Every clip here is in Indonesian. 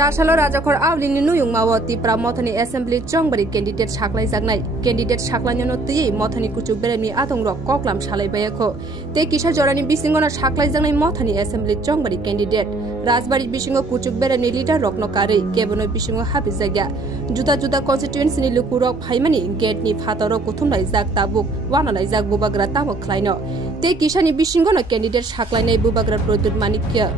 Chasalo Rajakor Avlin Nuyung Mawa Tipra Mothani Assembly Jongbari candidate Shaklai Zagnai, candidate Shaklanyano Ti, Mothani Kuchu Bereni Atong Rock Koklam Shalai Bayako, Teikisa Jorani Bisingona Shaklai Zagnai Mothani Assembly Jongbari candidate, Rajbari Bishingo Kuchuk Bereni Lita Rock Nokare, Kevono Bishingo Happy Zaga, Juta constituency ni Lukurok Haimani, Get ni Fataro Kutumla Zak Tabuk, Wana Zak Bubagra Tamo Kleino, Teikisa ni Bishingona candidate Shaklai Bubagra Product Manikia.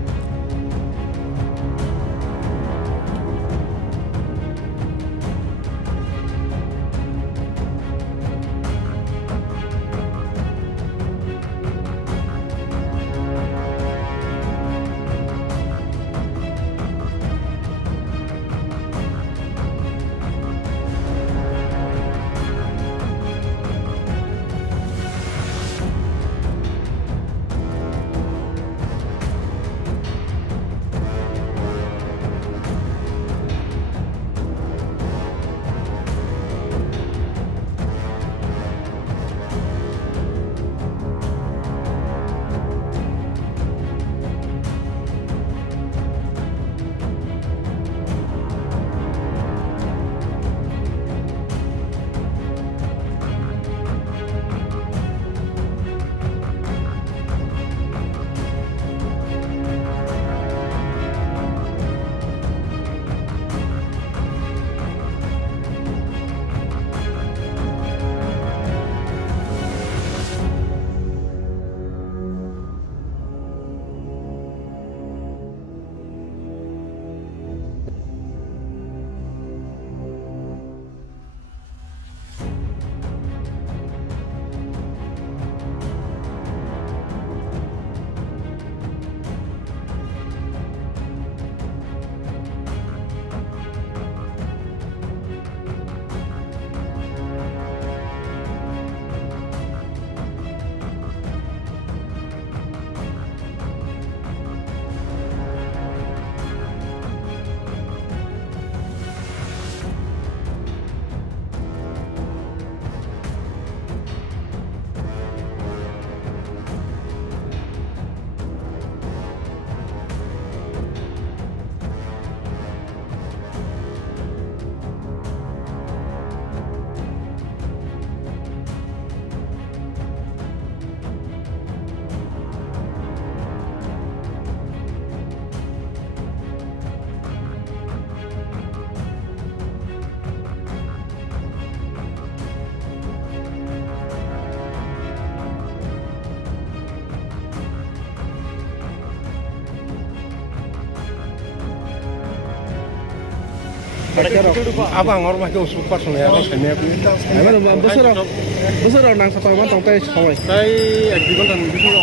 Abang orang macam usut pasang ya, apa seni aku? Emang besar orang satu orang tangkai sawai. Saya eksperimen dan bising.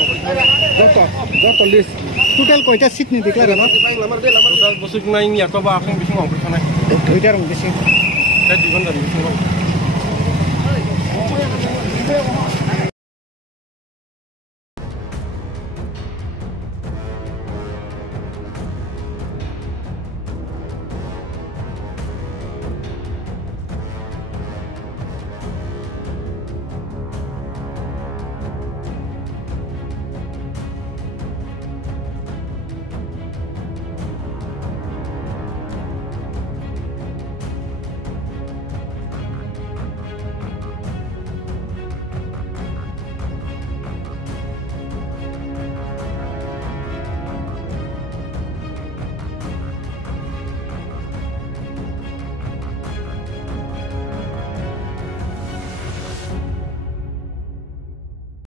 Jatuh list. Total kau itu seat ni declare apa? Total besar naik ni atau apa? Aku bising orang berapa? Itu orang bising. Saya eksperimen dan bising.